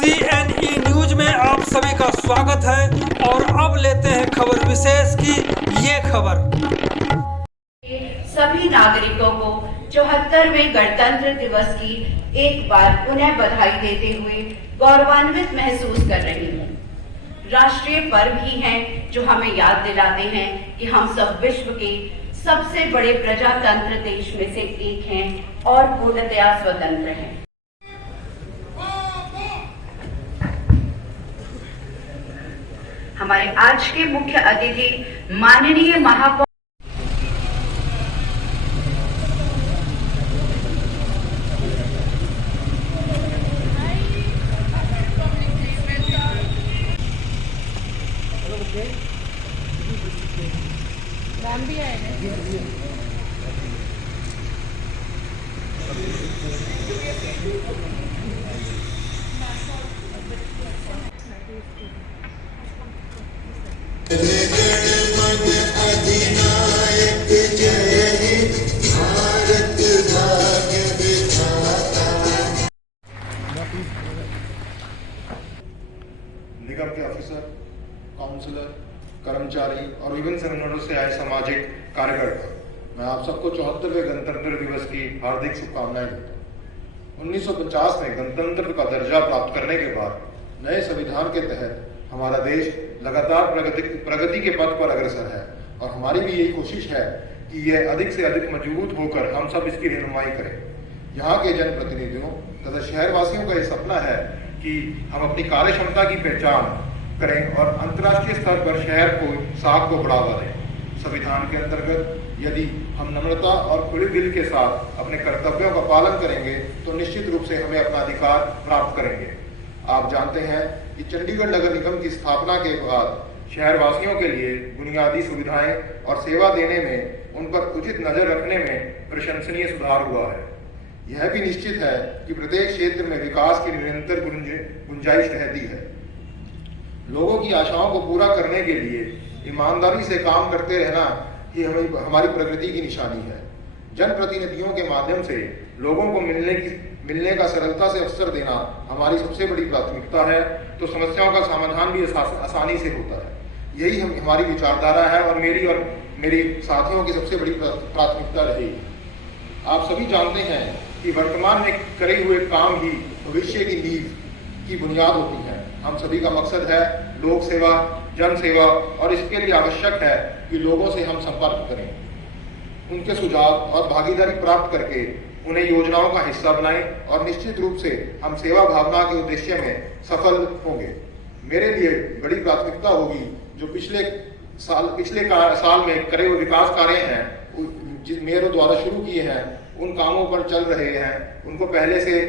CNE news में आप सभी का स्वागत है और अब लेते हैं खबर विशेष की ये खबर। सभी नागरिकों को 74वें गणतंत्र दिवस की एक बार पुनः बधाई देते हुए गौरवान्वित महसूस कर रही हूँ। राष्ट्रीय पर्व ही हैं जो हमें याद दिलाते हैं कि हम सब विश्व के सबसे बड़े प्रजातंत्र देश में से एक हैं और पूर्णतया स्वतंत्र हैं। हमारे आज के मुख्य अतिथि माननीय महापौर राम भी आए हैं। निगम के ऑफिसर, काउंसलर, कर्मचारी और विभिन्न संगठनों से आए सामाजिक कार्यकर्ता, मैं आप सबको 74वें गणतंत्र दिवस की हार्दिक शुभकामनाएं देता हूँ। 1950 में गणतंत्र का दर्जा प्राप्त करने के बाद नए संविधान के तहत हमारा देश लगातार प्रगति के पथ पर अग्रसर है और हमारी भी यही कोशिश है कि यह अधिक से अधिक मजबूत होकर हम सब इसकी रहनुमाई करें। यहाँ के जनप्रतिनिधियों तथा शहरवासियों का यह सपना है कि हम अपनी कार्य क्षमता की पहचान करें और अंतर्राष्ट्रीय स्तर पर शहर को साख को बढ़ावा दें। संविधान के अंतर्गत यदि हम नम्रता और खुले दिल के साथ अपने कर्तव्यों का पालन करेंगे तो निश्चित रूप से हमें अपना अधिकार प्राप्त करेंगे। आप जानते हैं कि चंडीगढ़ नगर निगम की स्थापना के बाद शहरवासियों के लिए बुनियादी सुविधाएं और सेवा देने में उन पर उचित नजर रखने में प्रशंसनीय सुधार हुआ है। यह भी निश्चित है कि प्रत्येक क्षेत्र में विकास की निरंतर गुंजाइश रहती है। लोगों की आशाओं को पूरा करने के लिए ईमानदारी से काम करते रहना ही हमारी प्रगति की निशानी है। जनप्रतिनिधियों के माध्यम से लोगों को मिलने का सरलता से अवसर देना हमारी सबसे बड़ी प्राथमिकता है, तो समस्याओं का समाधान भी आसानी से होता है। यही हमारी विचारधारा है और मेरी साथियों की सबसे बड़ी प्राथमिकता रहेगी। आप सभी जानते हैं कि वर्तमान में करे हुए काम ही भविष्य की नींव की बुनियाद होती है। हम सभी का मकसद है लोक सेवा, जन सेवा और इसके लिए आवश्यक है कि लोगों से हम संपर्क करें, उनके सुझाव और भागीदारी प्राप्त करके उन्हें योजनाओं का हिस्सा बनाएं और निश्चित रूप से हम सेवा भावना के उद्देश्य में सफल होंगे। मेरे लिए बड़ी प्राथमिकता होगी जो पिछले साल में करे हुए विकास कार्य हैं, जिस मेयरों द्वारा शुरू किए हैं, उन कामों पर चल रहे हैं, उनको पहले से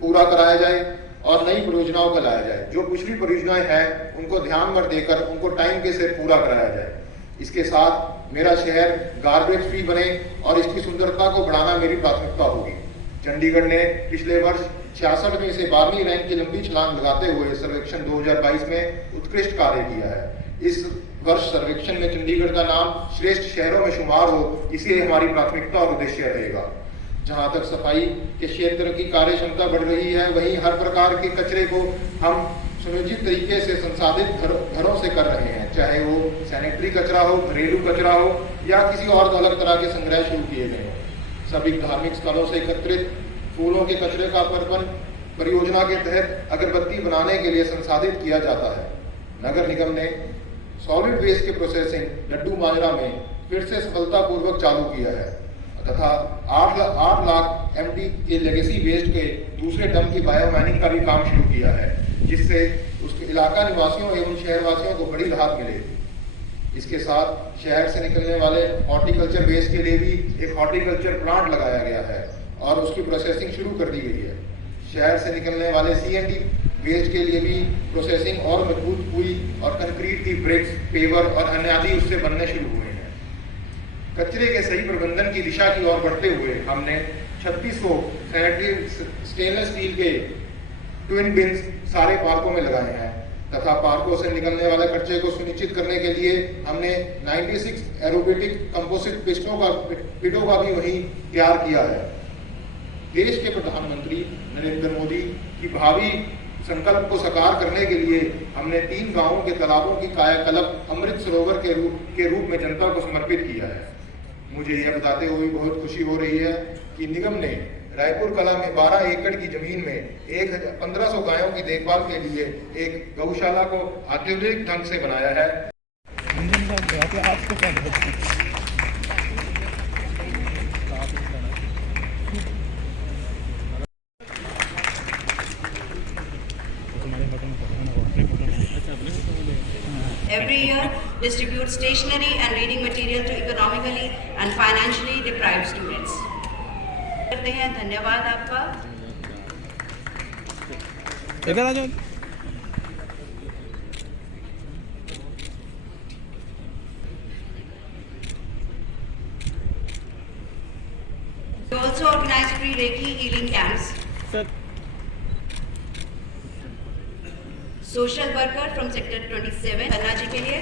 पूरा कराया जाए और नई परियोजनाओं को लाया जाए। जो पिछली परियोजनाएं हैं उनको ध्यान में देकर उनको टाइम के से पूरा कराया जाए। इसके साथ मेरा शहर गार्बेज फ्री बने और इसकी सुंदरता को बढ़ाना मेरी प्राथमिकता होगी। चंडीगढ़ ने पिछले वर्ष 66 में से 12वीं रैंक की लंबी छलांग लगाते हुए सर्वेक्षण 2022 में उत्कृष्ट कार्य किया है। इस वर्ष सर्वेक्षण में चंडीगढ़ का नाम श्रेष्ठ शहरों में शुमार हो, इसलिए हमारी प्राथमिकता और उद्देश्य रहेगा। जहां तक सफाई के क्षेत्र की कार्य क्षमता बढ़ रही है, वहीं हर प्रकार के कचरे को हम सुनिश्चित तरीके से संसाधित घरों से कर रहे हैं, चाहे वो सैनिटरी कचरा हो, घरेलू कचरा हो या किसी और अलग तरह के संग्रह शुरू किए गए हो। सभी धार्मिक स्थलों से एकत्रित फूलों के कचरे का अर्पण परियोजना के तहत अगरबत्ती बनाने के लिए संसाधित किया जाता है। नगर निगम ने सॉलिड वेस्ट के प्रोसेसिंग लड्डू माजरा में फिर से सफलतापूर्वक चालू किया है तथा 8 लाख MT के लेगेसी वेस्ट के दूसरे डंप की बायोमाइनिंग का भी काम शुरू किया है, जिससे उसके इलाका निवासियों एवं शहरवासियों को बड़ी राहत मिलेगी। इसके साथ शहर से निकलने वाले हॉर्टिकल्चर वेस्ट के लिए भी एक हॉर्टिकल्चर प्लांट लगाया गया है और उसकी प्रोसेसिंग शुरू कर दी गई है। शहर से निकलने वाले CNT वेस्ट के लिए भी प्रोसेसिंग और मजबूत हुई और कंक्रीट की ब्रिक्स, पेवर और अन्य आदि उससे बनने शुरू हुए हैं। कचरे के सही प्रबंधन की दिशा की ओर बढ़ते हुए हमने 3600 स्टेनलेस स्टील के ट्विन बिन्स सारे पार्कों में लगाए हैं तथा पार्कों से निकलने वाले कचरे को सुनिश्चित करने के लिए हमने 96 एरोबेटिक कंपोजिट पिटों का भी वहीं तैयार किया है। देश के प्रधानमंत्री नरेंद्र मोदी की भावी संकल्प को साकार करने के लिए हमने 3 गांवों के तालाबों की कायाकल्प अमृत सरोवर के रूप में जनता को समर्पित किया है। मुझे यह बताते हुए बहुत खुशी हो रही है कि निगम ने रायपुर कला में 12 एकड़ की जमीन में 1500 गायों की देखभाल के लिए एक गौशाला को आधुनिक ढंग से बनाया है। Every year distribute stationery and reading material to economically and financially deprived students. करते हैं, धन्यवाद आपका। इधर आ जाओ। We also organize free Reiki healing camps. Sir social worker from sector 27 अन्ना जी के लिए।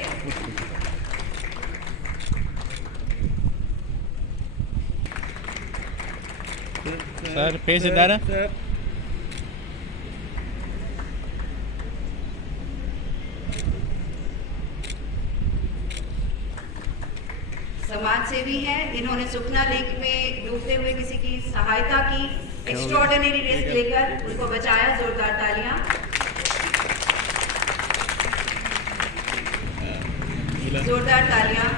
सर पेज इधर है। समाज सेवी हैं, इन्होंने सुखना लेक में डूबते हुए किसी की सहायता की, एक्स्ट्रॉर्डिनरी रिस्क लेकर उनको बचाया। जोरदार तालियां। जोरदार तालियां।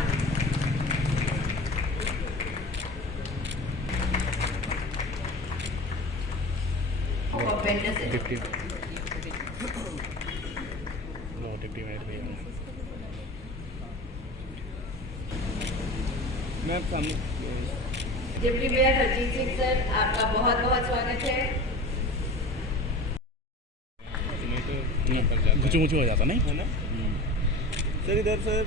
Deputy mayor Harjeet Singh sir, आपका बहुत बहुत स्वागत है। ऊंची हो जाता नहीं है ना सर। इधर सर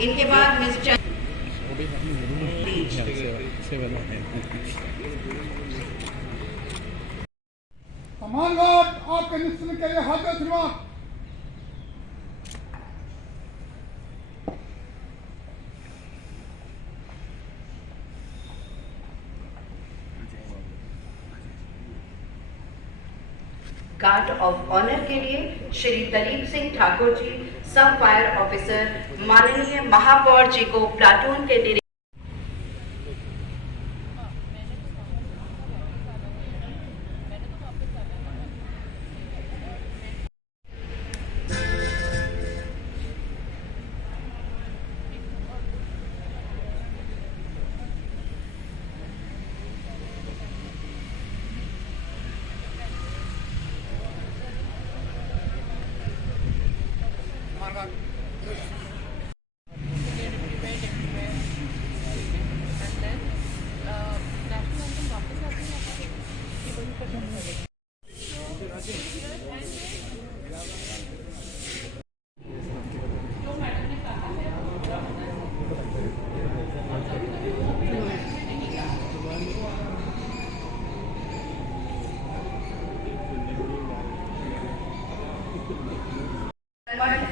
इनके बाद मिस्टर कमान लॉर्ड आपके निश्चय के लिए हाथ धन्यवाद। गार्ड ऑफ ऑनर के लिए श्री दलीप सिंह ठाकुर जी, सब फायर ऑफिसर, माननीय महापौर जी को प्लाटून के निरीक्षण।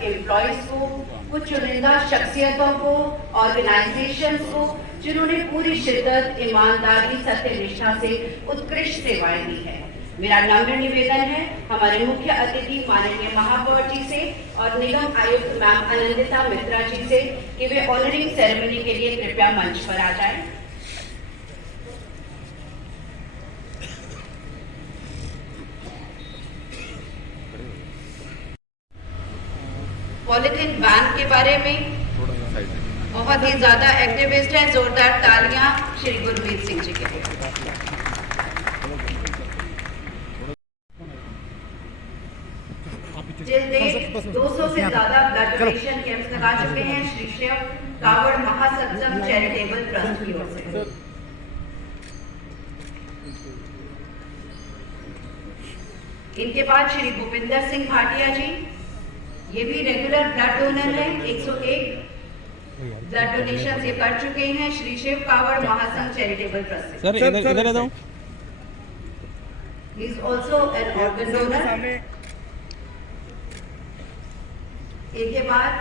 एम्प्लॉयज को, कुछ चुनिंदा शख्सियतों को, ऑर्गेनाइजेशंस को, जिन्होंने पूरी शिद्दत, ईमानदारी, सत्यनिष्ठा से उत्कृष्ट सेवाएं दी है। मेरा नम्र निवेदन है हमारे मुख्य अतिथि माननीय महापौर जी से और निगम आयुक्त मैम आनंदिता मित्रा जी से कि वे ऑनरिंग सेरेमनी के लिए कृपया मंच पर आ जाएं। पॉलिथीन बैन के बारे में बहुत ही ज्यादा एक्टिविस्ट हैं, जोरदार तालियां श्री गुरमीत सिंह जी के लिए। जिल डेट 200 से ज्यादा ब्लड डोनेशन कैंप्स लगा चुके हैं श्री शिव कावड़ महासत्संग चैरिटेबल ट्रस्ट की ओर से। इनके बाद श्री भूपिंदर सिंह भाटिया जी, ये भी रेगुलर ब्लड डोनर है, 101 ब्लड डोनेशन ये कर चुके हैं श्री शिव कावड़ महासंघ चैरिटेबल ट्रस्ट। सर इधर आ जाओ। He is also an organ donor. इनके बाद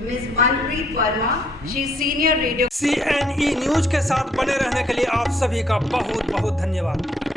Ms. Manpreet Verma, she's senior radio. CNE news के साथ बने रहने के लिए आप सभी का बहुत बहुत धन्यवाद।